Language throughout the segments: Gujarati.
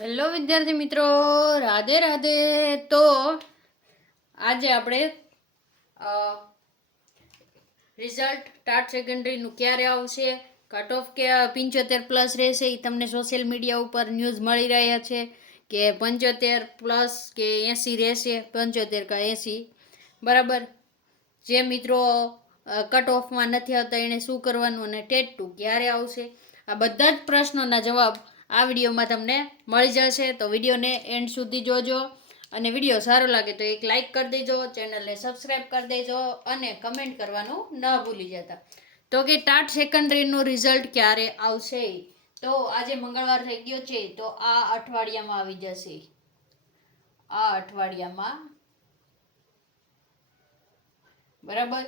હેલો વિદ્યાર્થી મિત્રો, રાધે રાધે. તો આજે આપણે રિઝલ્ટ ટાટ સેકન્ડરીનું ક્યારે આવશે, કટ ઓફ કે 75+ રહેશે, એ તમને સોશિયલ મીડિયા ઉપર ન્યૂઝ મળી રહ્યા છે કે 75+ કે 80 રહેશે, 75 કે 80. બરાબર. જે મિત્રો કટ ઓફમાં નથી આવતા એને શું કરવાનું અને ટેટ 2 ક્યારે આવશે, આ બધા જ પ્રશ્નોના જવાબ આ વિડીયોમાં તમને મળી જશે. તો વિડીયોને એન્ડ સુધી જોજો અને વિડીયો સારો લાગે તો એક લાઇક કરી દેજો, ચેનલને સબસ્ક્રાઈબ કરી દેજો અને કમેન્ટ કરવાનું ન ભૂલી જતા. તો કે ટાટ સેકન્ડરીનું રિઝલ્ટ ક્યારે આવશે? તો આજે મંગળવાર થઈ ગયો છે, તો આ અઠવાડિયામાં આવી જશે. આ અઠવાડિયામાં બરાબર.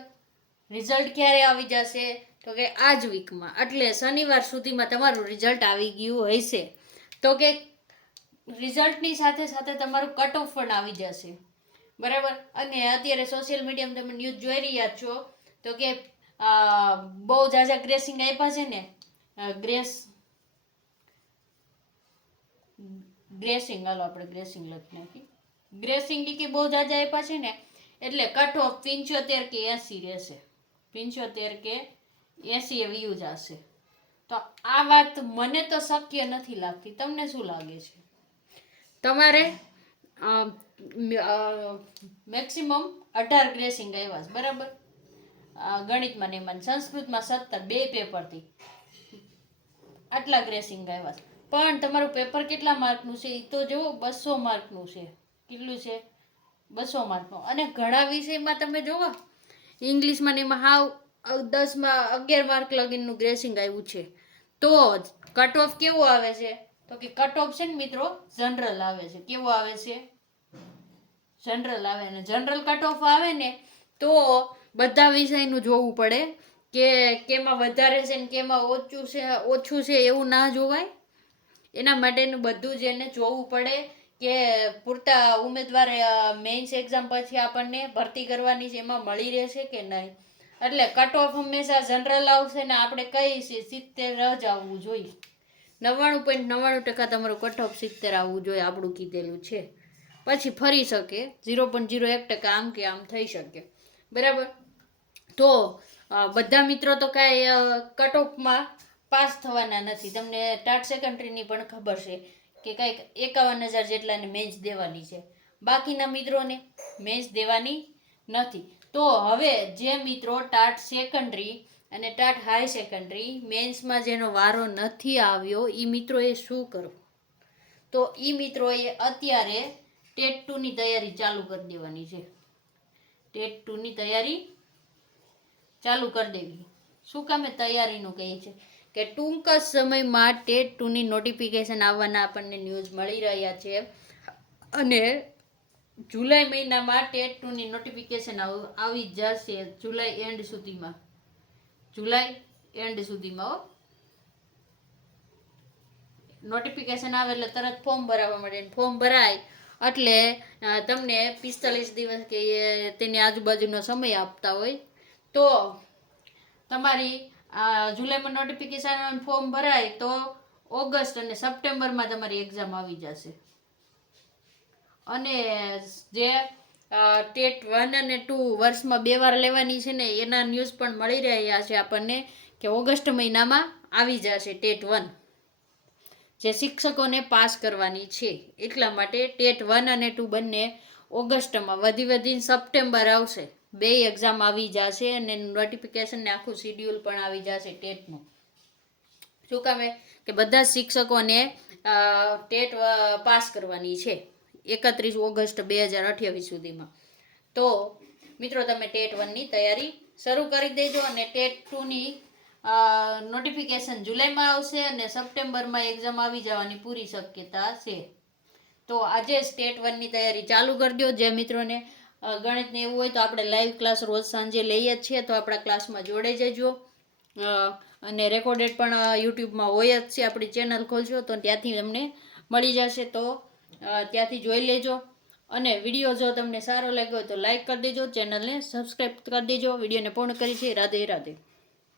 રિઝલ્ટ ક્યારે આવી જશે? તો કે આ જ વીકમાં, એટલે શનિવાર સુધીમાં તમારું રિઝલ્ટ આવી ગયું હશે. તો કે રિઝલ્ટની સાથે સાથે તમારું કટ ઓફ પણ આવી જશે. બરાબર. અને અત્યારે સોશિયલ મીડિયામાં તમે ન્યૂઝ જોઈ રહ્યા છો તો કે બહુ ઝાઝા ગ્રેસિંગ આપ્યા છે ને, ગ્રેસિંગ હાલો આપણે ગ્રેસિંગ લખી નાખી. ગ્રેસિંગ કે બહુ ઝાઝા આપ્યા છે ને, એટલે કટ ઓફ 75 કે 80 રહેશે. 75 કે 80 એ વ્યૂ જશે. તો આ વાત મને તો શક્ય નથી લાગતી. તમને શું લાગે છે? તમારે મેક્સિમમ 18 ગ્રેસિંગ આવ્યા છે. બરાબર. ગણિતમાં ને એમાં સંસ્કૃતમાં 17, બે પેપરથી આટલા ગ્રેસિંગ આવ્યા છે. પણ તમારું પેપર કેટલા માર્કનું છે એ તો જુઓ, 200 માર્કનું છે. કેટલું છે? 200 માર્કનું. અને ઘણા વિષયમાં તમે જુઓ, ઇંગ્લિશમાં ને એમાં હાવ 10માં 11 માર્ક લગીનનું ગ્રેસિંગ આવ્યું છે. તો કટ ઓફ કેવું આવે છે? તો કે કટ ઓફ છે ને મિત્રો, જનરલ આવે છે. કેવો આવે છે? જનરલ આવે. ને જનરલ કટ ઓફ આવે ને તો બધા વિષયનું જોવું પડે કે કેમાં વધારે છે ને કેમાં ઓછું છે એવું ના જોવાય. એના માટેનું બધું જ એને જોવું પડે કે પૂરતા ઉમેદવાર મેઇન્સ એક્ઝામ પછી આપણને ભરતી કરવાની છે એમાં મળી રહેશે કે નહીં. એટલે કટ ઓફ હંમેશા જનરલ આવશે ને આપણે કઈ છે 70 જ આવવું જોઈએ. 99.99% તમારું કટ ઓફ 70 આવવું જોઈએ, આપણું કીધેલું છે. પછી ફરી શકે 0.01% આમ કે આમ થઈ શકે. બરાબર. તો બધા મિત્રો તો કાંઈ કટ ઓફમાં પાસ થવાના નથી. તમને ટાટ સેકન્ડરીની પણ ખબર છે કે કંઈક 51,000 જેટલાને મેન્સ દેવાની છે. બાકીના મિત્રોને મેન્સ દેવાની નથી. તો હવે જે મિત્રો ટાટ સેકન્ડરી અને ટાટ હાઈ સેકન્ડરી મેન્સમાં જેનો વારો નથી આવ્યો એ મિત્રોએ શું કરવું? તો એ મિત્રોએ અત્યારે ટેટ 2ની તૈયારી ચાલુ કરી દેવાની છે. ટેટ 2ની તૈયારી ચાલુ કરી દેવી. શું કામે તૈયારીનું કહે છે કે ટૂંક જ સમયમાં ટેટ 2ની નોટિફિકેશન આવવાના આપણને ન્યૂઝ મળી રહ્યા છે. અને જુલાઈ મહિનામાં ટેટ 2ની નોટિફિકેશન આવી જશે. જુલાઈ એન્ડ સુધીમાં નોટિફિકેશન આવે એટલે તરત ફોર્મ ભરાવા મળે. ફોર્મ ભરાય એટલે તમને 45 દિવસ કે તેની આજુબાજુનો સમય આપતા હોય. તો તમારી જુલાઈમાં નોટિફિકેશન ફોર્મ ભરાય તો ઓગસ્ટ અને સપ્ટેમ્બરમાં તમારી એક્ઝામ આવી જશે. અને જે ટેટ 1 અને 2 વર્ષમાં 2 વાર લેવાની છે ને, એના ન્યૂઝ પણ મળી રહ્યા છે આપણને કે ઓગસ્ટ મહિનામાં આવી જશે ટેટ 1, જે શિક્ષકોને પાસ કરવાની છે. એટલા માટે ટેટ 1 અને 2 બંને ઓગસ્ટમાં, વધીને સપ્ટેમ્બર આવશે. 2 એક્ઝામ આવી જશે અને નોટિફિકેશનને આખું શિડ્યુલ પણ આવી જશે ટેટનું. શું કામે કે બધા શિક્ષકોને ટેટ પાસ કરવાની છે 31 ઓગસ્ટ 2028 સુધીમાં. તો મિત્રો તમે ટેટ 1ની તૈયારી શરૂ કરી દેજો. અને ટેટ 2ની નોટિફિકેશન જુલાઈમાં આવશે અને સપ્ટેમ્બરમાં એક્ઝામ આવી જવાની પૂરી શક્યતા છે. તો આજે જ ટેટ 1ની તૈયારી ચાલુ કરી દો. જે મિત્રોને ગણિતને એવું હોય તો આપણે લાઈવ ક્લાસ રોજ સાંજે લઈએ જ છીએ, તો આપણા ક્લાસમાં જોડાઈ જજો. અને રેકોર્ડેડ પણ યુટ્યુબમાં હોય જ છે. આપણી ચેનલ ખોલશો તો ત્યાંથી તમને મળી જશે. તો ત્યાંથી જોઈ લેજો. અને વિડીયો જો તમને સારો લાગ્યો હોય તો લાઈક કરી દેજો, ચેનલને સબસ્ક્રાઈબ કરી દેજો. વિડીયોને પૂર્ણ કરી છે. રાધે રાધે.